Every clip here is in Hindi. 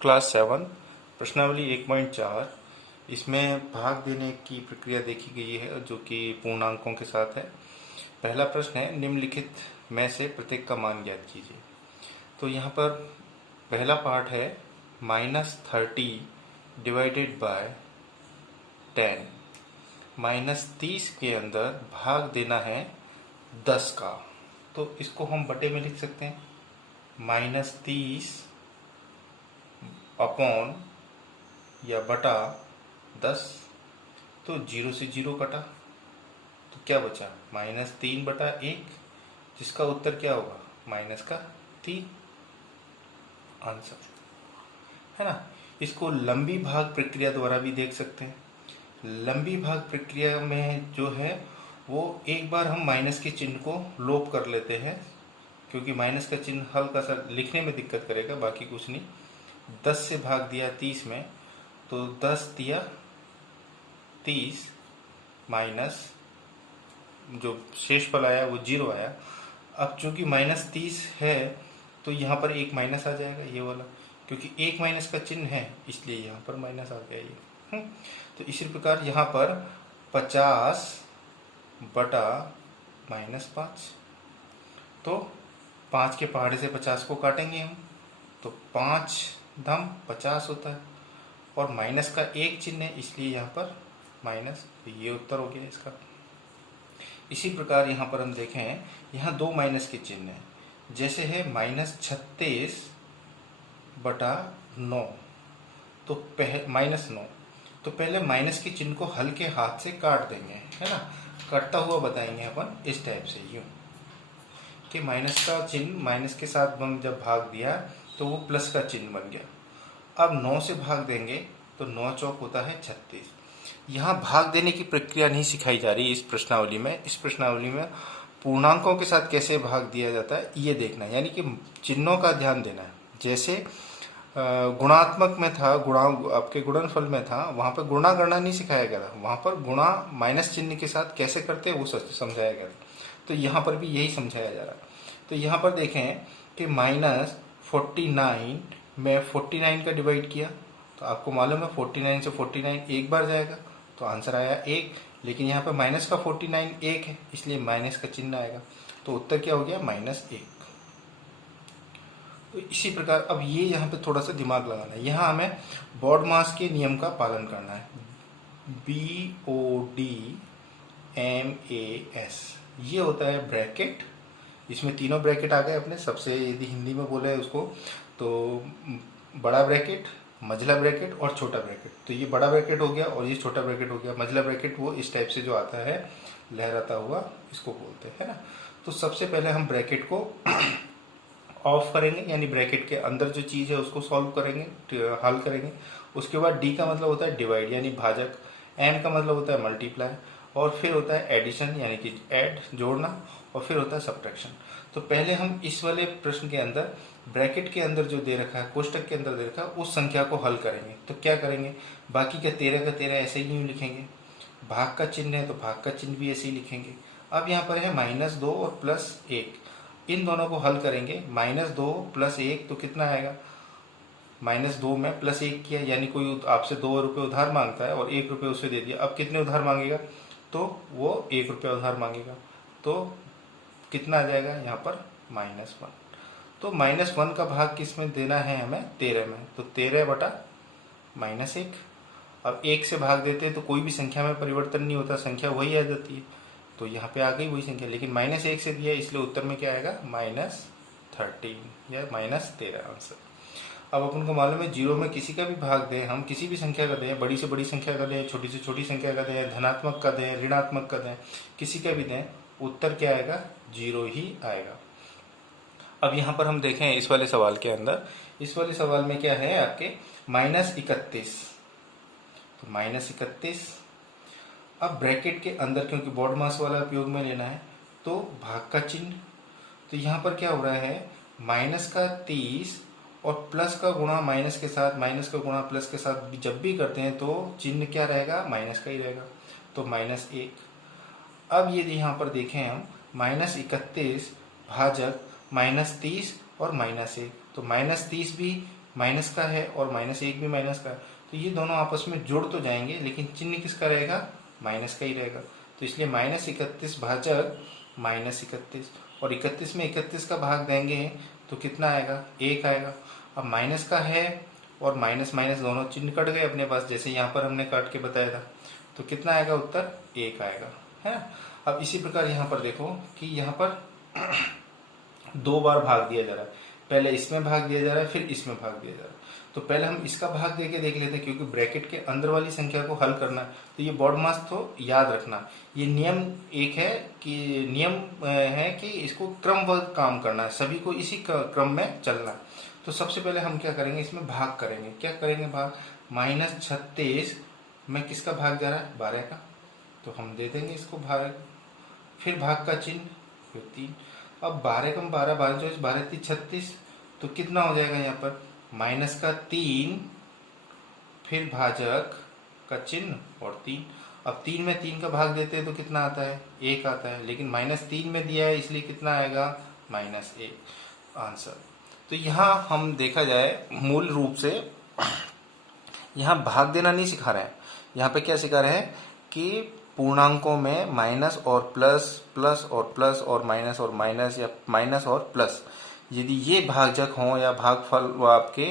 क्लास 7 प्रश्नावली 1.4 इसमें भाग देने की प्रक्रिया देखी गई है जो कि पूर्णांकों के साथ है। पहला प्रश्न है निम्नलिखित में से प्रत्येक का मान ज्ञात कीजिए। तो यहाँ पर पहला पार्ट है -30 डिवाइडेड बाय 10। -30 के अंदर भाग देना है 10 का, तो इसको हम बटे में लिख सकते हैं। -30 अपॉन या बटा 10, तो 0 से 0 कटा, तो क्या बचा -3/1, जिसका उत्तर क्या होगा -3 आंसर है ना। इसको लंबी भाग प्रक्रिया द्वारा भी देख सकते हैं। लंबी भाग प्रक्रिया में जो है वो एक बार हम माइनस के चिन्ह को लोप कर लेते हैं, क्योंकि माइनस का चिन्ह हल्का सा लिखने में दिक्कत करेगा, बाकी कुछ नहीं। 10 से भाग दिया 30 में, तो 10 दिया 30 माइनस जो शेष फल आया वो 0 आया। अब चूंकि -30 है तो यहाँ पर एक माइनस आ जाएगा, ये वाला, क्योंकि एक माइनस का चिन्ह है इसलिए यहाँ पर माइनस आ गया ये। तो इसी प्रकार यहाँ पर 50 बटा -5, तो 5 के पहाड़े से 50 को काटेंगे हम, तो 5 धम 50 होता है, और माइनस का एक चिन्ह है इसलिए यहाँ पर माइनस, ये उत्तर हो गया इसका। इसी प्रकार यहाँ पर हम देखें, यहाँ दो माइनस के चिन्ह हैं, जैसे है -36 बटा 9, तो -9, तो पहले माइनस के चिन्ह को हल्के हाथ से काट देंगे, है ना। कटता हुआ बताएंगे अपन इस टाइप से, यूं कि माइनस का चिन्ह माइनस के साथ हम जब भाग दिया तो वो प्लस का चिन्ह बन गया। अब 9 से भाग देंगे तो 9 चौक होता है 36। यहाँ भाग देने की प्रक्रिया नहीं सिखाई जा रही इस प्रश्नावली में। इस प्रश्नावली में पूर्णांकों के साथ कैसे भाग दिया जाता है ये देखना है, यानी कि चिन्हों का ध्यान देना है। जैसे गुणात्मक में था, आपके गुणनफल में था, वहां पर गुणा करना नहीं सिखाया गया था, वहां पर गुणा माइनस चिन्ह के साथ कैसे करते हैं वो समझाया गया था। तो यहाँ पर भी यही समझाया जा रहा है। तो यहाँ पर देखें कि -49 में 49 का डिवाइड किया, तो आपको मालूम है 49 से 49 एक बार जाएगा, तो आंसर आया 1। लेकिन यहाँ पर माइनस का 49 1 है, इसलिए माइनस का चिन्ह आएगा, तो उत्तर क्या हो गया -1। तो इसी प्रकार अब ये यहाँ पे थोड़ा सा दिमाग लगाना है। यहाँ हमें बॉडमास के नियम का पालन करना है। BODMAS, ये होता है ब्रैकेट। इसमें तीनों ब्रैकेट आ गए अपने, सबसे यदि हिंदी में बोले उसको तो बड़ा ब्रैकेट, मझला ब्रैकेट और छोटा ब्रैकेट। तो ये बड़ा ब्रैकेट हो गया और ये छोटा ब्रैकेट हो गया। मझला ब्रैकेट वो इस टाइप से जो आता है लहराता हुआ, इसको बोलते हैं ना। तो सबसे पहले हम ब्रैकेट को ऑफ करेंगे, यानी ब्रैकेट के अंदर जो चीज है उसको सॉल्व करेंगे, हल करेंगे। उसके बाद डी का मतलब होता है डिवाइड यानी भाजक, एम का मतलब होता है मल्टीप्लाई, और फिर होता है एडिशन यानी कि ऐड जोड़ना, और फिर होता है सब्ट्रैक्शन। तो पहले हम इस वाले प्रश्न के अंदर ब्रैकेट के अंदर जो दे रखा है, कोष्टक के अंदर दे रखा है, उस संख्या को हल करेंगे। तो क्या करेंगे, बाकी का 13 का 13 ऐसे ही नहीं लिखेंगे। भाग का चिन्ह है तो भाग का चिन्ह भी ऐसे ही लिखेंगे। अब यहाँ पर है -2 और +1, इन दोनों को हल करेंगे। -2 + 1 तो कितना आएगा, -2 में +1 किया, यानी कोई आपसे 2 रुपये उधार मांगता है और 1 रुपये उसे दे दिया। अब कितने उधार मांगेगा, तो वो 1 रुपया उधार मांगेगा, तो कितना आ जाएगा यहाँ पर -1। तो -1 का भाग किस में देना है हमें, 13 में, तो 13 बटा -1। अब 1 से भाग देते हैं तो कोई भी संख्या में परिवर्तन नहीं होता, संख्या वही आ जाती है, तो यहाँ पे आ गई वही संख्या। लेकिन -1 से दिया इसलिए उत्तर में क्या आएगा -13 या -13 आंसर। अब अपन को मालूम है 0 में किसी का भी भाग दें, हम किसी भी संख्या का दें, बड़ी से बड़ी संख्या का दें, छोटी से छोटी संख्या का दें, धनात्मक का दें, ऋणात्मक का दें, किसी का भी दें, उत्तर क्या आएगा, 0 ही आएगा। अब यहाँ पर हम देखें इस वाले सवाल के अंदर, इस वाले सवाल में क्या है आपके -31, तो -31। अब ब्रैकेट के अंदर क्योंकि बॉडमास वाला उपयोग में लेना है तो भाग का चिन्ह, तो यहाँ पर क्या हो रहा है -30 और प्लस का गुणा माइनस के साथ, माइनस का गुणा प्लस के साथ जब भी करते हैं तो चिन्ह क्या रहेगा, माइनस का ही रहेगा, तो -1। अब यदि यहाँ पर देखें हम -31 भाजक -30 और -1, तो -30 भी माइनस का है और -1 भी माइनस का है, तो ये दोनों आपस में जुड़ तो जाएंगे लेकिन चिन्ह किसका रहेगा, माइनस का ही रहेगा। तो इसलिए -31 भाजक -31, और 31 में 31 का भाग देंगे तो कितना आएगा, 1 आएगा। अब माइनस का है और माइनस माइनस दोनों चिन्ह कट गए अपने पास, जैसे यहाँ पर हमने काट के बताया था, तो कितना आएगा उत्तर, 1 आएगा, है ना। अब इसी प्रकार यहाँ पर देखो कि यहाँ पर 2 बार भाग दिया जा रहा है, पहले इसमें भाग दिया जा रहा है फिर इसमें भाग दिया जा रहा है। तो पहले हम इसका भाग देके देख लेते हैं, क्योंकि ब्रैकेट के अंदर वाली संख्या को हल करना है तो ये बॉड मास तो याद रखना। ये नियम एक है कि इसको क्रमबद्ध काम करना है, सभी को इसी क्रम में चलना है। तो सबसे पहले हम क्या करेंगे, इसमें भाग करेंगे। क्या करेंगे भाग, -36 में किसका भाग जा रहा है, 12 का, तो हम दे देंगे इसको भाग, फिर भाग का चिन्ह, फिर 3। अब 12 कम 12, 12 24, 12 3 36, तो कितना हो जाएगा यहाँ पर, -3, फिर भाजक का चिन्ह और 3। अब 3 में 3 का भाग देते हैं तो कितना आता है, 1 आता है, लेकिन -3 में दिया है इसलिए कितना आएगा, -1 आंसर। तो यहाँ हम देखा जाए मूल रूप से यहाँ भाग देना नहीं सिखा रहे हैं, यहाँ पे क्या सिखा रहे हैं कि पूर्णांकों में माइनस और प्लस, प्लस और प्लस और माइनस या माइनस और प्लस, यदि ये भाजक हों या भागफल आपके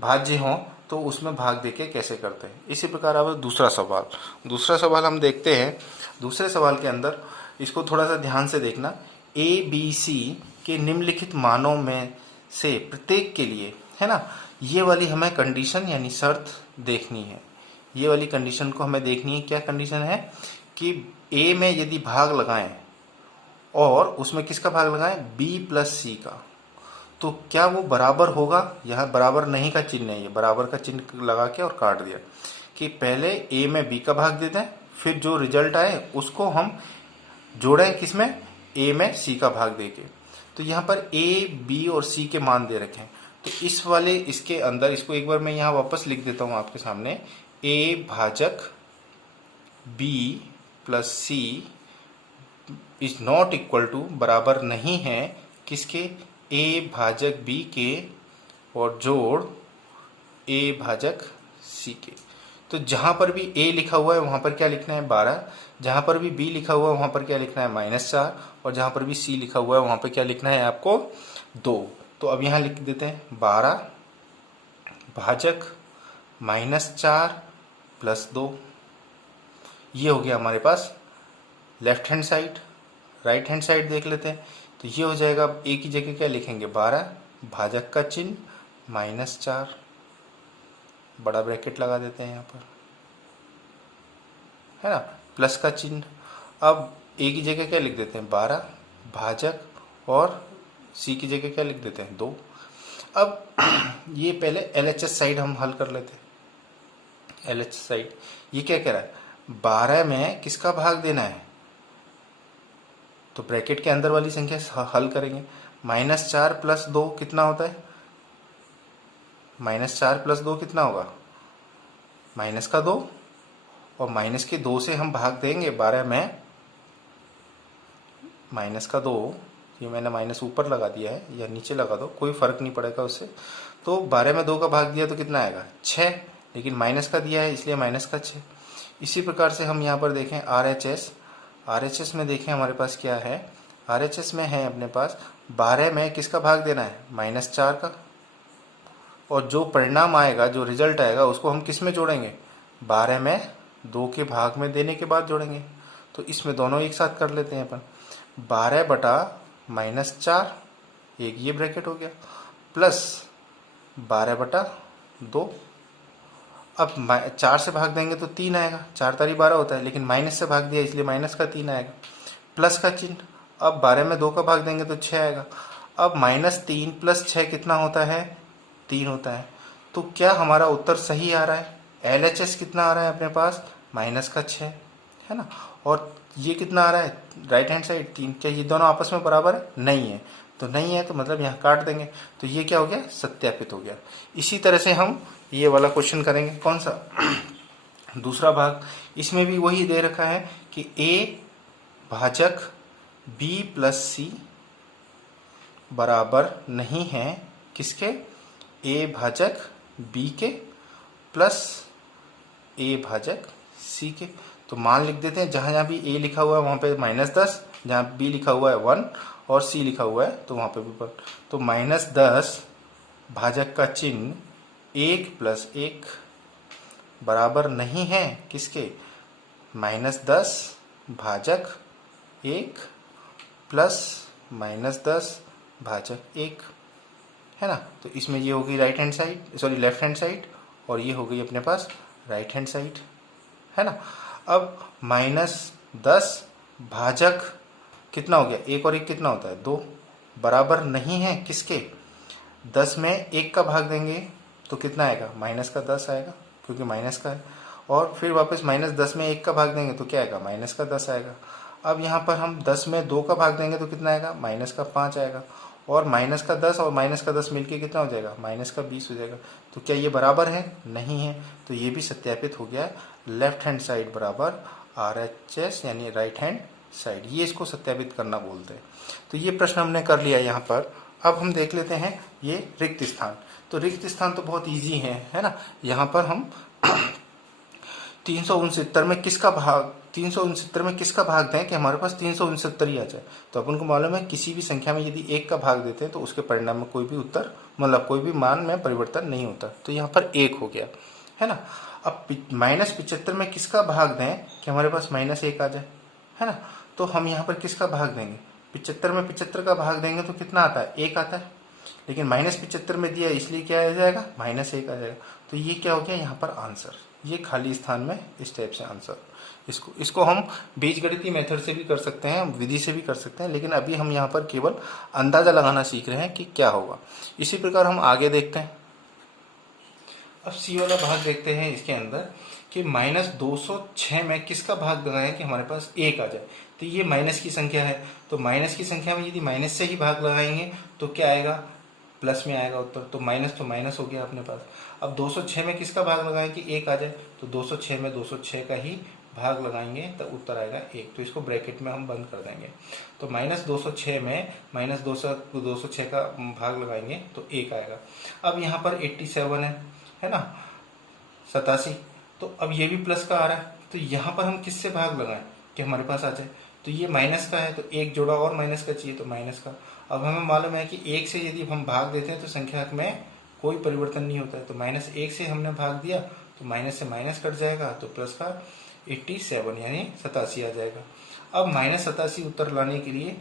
भाज्य हों तो उसमें भाग देके कैसे करते हैं। इसी प्रकार अब दूसरा सवाल हम देखते हैं। दूसरे सवाल के अंदर इसको थोड़ा सा ध्यान से देखना, ABC के निम्नलिखित मानों में से प्रत्येक के लिए, है ना, ये वाली हमें कंडीशन यानी शर्त देखनी है। ये वाली कंडीशन को हमें देखनी है। क्या कंडीशन है कि A में यदि भाग लगाएं और उसमें किसका भाग लगाएं, B + C का, तो क्या वो बराबर होगा। यहाँ बराबर नहीं का चिन्ह है, ये बराबर का चिन्ह लगा के और काट दिया कि पहले A में B का भाग दे दें, फिर जो रिजल्ट आए उसको हम जोड़ें किसमें, A में C का भाग देके। तो यहाँ पर A, B और C के मान दे रखे हैं, तो इस वाले इसके अंदर इसको एक बार मैं यहाँ वापस लिख देता हूँ आपके सामने, A भाजक B + C is not equal to, बराबर नहीं है किसके, A भाजक B के और जोड़ A भाजक C के। तो जहां पर भी A लिखा हुआ है वहां पर क्या लिखना है, 12। जहां पर भी B लिखा हुआ है वहां पर क्या लिखना है, -4। और जहां पर भी C लिखा हुआ है वहां पर क्या लिखना है आपको, 2। तो अब यहां लिख देते हैं 12 भाजक -4 + 2। ये हो गया हमारे पास left hand side. Right hand side देख लेते हैं, तो ये हो जाएगा, A की जगह क्या लिखेंगे, 12 भाजक का चिन्ह -4, बड़ा ब्रैकेट लगा देते हैं यहाँ पर, है ना, प्लस का चिन्ह। अब A की जगह क्या लिख देते हैं, 12 भाजक, और C की जगह क्या लिख देते हैं, 2। अब ये पहले LHS साइड हम हल कर लेते हैं। LHS साइड ये क्या कह रहा है, 12 में किसका भाग देना है, तो ब्रैकेट के अंदर वाली संख्या हल करेंगे। -4 + 2 कितना होता है, -4 + 2 कितना होगा, -2, और -2 से हम भाग देंगे 12 में, -2, ये मैंने माइनस ऊपर लगा दिया है या नीचे लगा दो, कोई फर्क नहीं पड़ेगा उससे। तो 12 में 2 का भाग दिया तो कितना आएगा, 6, लेकिन माइनस का दिया है इसलिए -6। इसी प्रकार से हम यहाँ पर देखें RHS में देखें हमारे पास क्या है, RHS में है अपने पास 12 में किसका भाग देना है, -4 का, और जो परिणाम आएगा, जो रिजल्ट आएगा उसको हम किस में जोड़ेंगे, 12 में 2 के भाग में देने के बाद जोड़ेंगे। तो इसमें दोनों एक साथ कर लेते हैं अपन, 12 बटा -4, एक ये ब्रैकेट हो गया, प्लस 12 बटा 2। अब 4 से भाग देंगे तो 3 आएगा, 4 तारी 12 होता है, लेकिन माइनस से भाग दिया इसलिए माइनस का 3 आएगा, प्लस का चिन्ह। अब 12 में 2 का भाग देंगे तो 6 आएगा। अब -3 + 6 कितना होता है, 3 होता है। तो क्या हमारा उत्तर सही आ रहा है, LHS कितना आ रहा है अपने पास, -6, है ना, और ये कितना आ रहा है राइट हैंड साइड, 3। क्या ये दोनों आपस में बराबर है, नहीं है, तो नहीं है तो मतलब यहाँ काट देंगे, तो ये क्या हो गया, सत्यापित हो गया। इसी तरह से हम ये वाला क्वेश्चन करेंगे, कौन सा दूसरा भाग, इसमें भी वही दे रखा है कि A भाजक B + C बराबर नहीं है किसके, ए भाजक बी के प्लस ए भाजक सी के। तो मान लिख देते हैं, जहाँ जहाँ भी ए लिखा हुआ है वहाँ पे -10, जहाँ बी लिखा हुआ है 1 और सी लिखा हुआ है तो वहाँ पे भी 1। तो -10 भाजक का चिन्ह 1 + 1 बराबर नहीं है किसके, -10 भाजक 1 प्लस -10 भाजक 1, है ना। तो इसमें ये हो गई right hand side, sorry left hand side, और ये हो गई अपने पास राइट हैंड साइड, है ना। अब -10 भाजक कितना हो गया, 1 और 1 कितना होता है 2, बराबर नहीं है किसके, 10 में 1 का भाग देंगे तो कितना आएगा, -10 आएगा क्योंकि माइनस का है, और फिर वापस -10 में 1 का भाग देंगे तो क्या आएगा, -10 आएगा। अब यहाँ पर हम 10 में 2 का भाग देंगे तो कितना आएगा, -5 आएगा, और -10 और -10 मिलके कितना हो जाएगा, -20 हो जाएगा। तो क्या ये बराबर है, नहीं है। तो ये भी सत्यापित हो गया, लेफ्ट हैंड साइड बराबर RHS यानी राइट हैंड साइड, ये इसको सत्यापित करना बोलते हैं। तो ये प्रश्न हमने कर लिया यहाँ पर। अब हम देख लेते हैं ये रिक्त स्थान। तो रिक्त स्थान तो बहुत इजी है ना। यहाँ पर हम 369 में किसका भाग, 369 में किसका भाग दें कि हमारे पास 369 ही आ जाए। तो अपन को मालूम है किसी भी संख्या में यदि 1 का भाग देते हैं तो उसके परिणाम में कोई भी उत्तर, मतलब कोई भी मान में परिवर्तन नहीं होता। तो यहाँ पर 1 हो गया, है ना। अब -75 में किसका भाग दें कि हमारे पास -1 आ जाए, है ना। तो हम यहाँ पर किसका भाग देंगे, 75 में 75 का भाग देंगे तो कितना आता है, 1 आता है, लेकिन -75 में दिया इसलिए क्या आ जाएगा, -1 आ जाएगा। तो ये क्या हो गया यहाँ पर आंसर, ये खाली स्थान में इस टाइप से आंसर। इसको हम बीजगणितीय मेथड से भी कर सकते हैं, विधि से भी कर सकते हैं, लेकिन अभी हम यहाँ पर केवल अंदाजा लगाना सीख रहे हैं कि क्या होगा। इसी प्रकार हम आगे देखते हैं। अब सी वाला भाग देखते हैं इसके अंदर कि -206 में किसका भाग लगाएं कि हमारे पास 1 आ जाए। तो ये माइनस की संख्या है, तो माइनस की संख्या में यदि माइनस से ही भाग लगाएंगे तो क्या आएगा, प्लस में आएगा उत्तर। तो माइनस हो गया अपने पास। अब 206 में किसका भाग लगाएं कि 1 आ जाए, तो 206 में 206 का ही भाग लगाएंगे तो उत्तर आएगा 1। तो इसको ब्रैकेट में हम बंद कर देंगे। तो -206 में -206 का भाग लगाएंगे तो 1 आएगा। अब यहाँ पर 87 है ना, 87। तो अब ये भी प्लस का आ रहा है, तो यहाँ पर हम किससे भाग लगाएं कि हमारे पास आ जाए। तो ये माइनस का है तो 1 जोड़ा और माइनस का चाहिए, तो माइनस का। अब हमें मालूम है कि 1 से यदि हम भाग देते हैं तो संख्या में कोई परिवर्तन नहीं होता है। तो -1 से हमने भाग दिया तो माइनस से माइनस कट जाएगा, तो प्लस का 87 यानी 87 आ जाएगा। अब -87 उत्तर लाने के लिए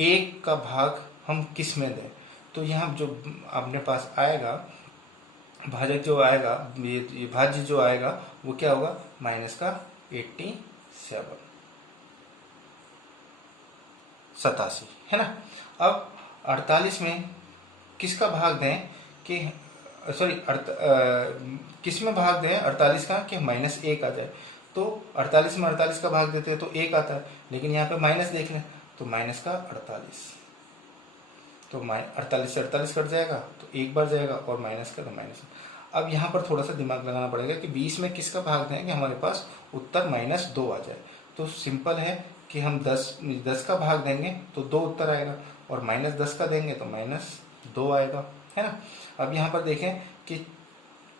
1 का भाग हम किस में दें, तो यहाँ जो अपने पास आएगा भाजक जो आएगा, ये भाज्य जो आएगा वो क्या होगा, -87 है ना। अब 48 में किसका भाग दें कि किस में भाग दें 48 का कि -1 आ जाए। तो 48 में 48 का भाग देते हैं तो 1 आता है, लेकिन यहाँ पे माइनस देख लें तो माइनस का 48, तो 48 से 48 कट जाएगा तो एक बार जाएगा, और माइनस का तो माइनस। अब यहाँ पर थोड़ा सा दिमाग लगाना पड़ेगा कि 20 में किसका भाग दें कि हमारे पास उत्तर -2 आ जाए। तो सिंपल है कि हम 10 का भाग देंगे तो 2 उत्तर आएगा, और -10 का देंगे तो -2 आएगा, है ना। अब यहाँ पर देखें कि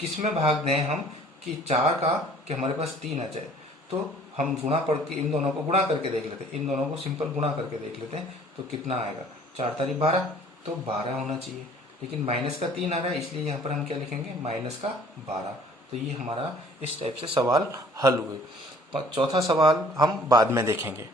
किस में भाग दें हम कि 4 का कि हमारे पास 3 आ जाए। तो हम गुणा पढ़ के इन दोनों को गुणा करके देख लेते हैं, इन दोनों को सिंपल गुणा करके देख लेते हैं तो कितना आएगा, 4 तारीख 12, तो 12 होना चाहिए, लेकिन माइनस का 3 आ रहा है इसलिए यहाँ पर हम क्या लिखेंगे, -12। तो ये हमारा इस टाइप से सवाल हल हुए। चौथा सवाल हम बाद में देखेंगे।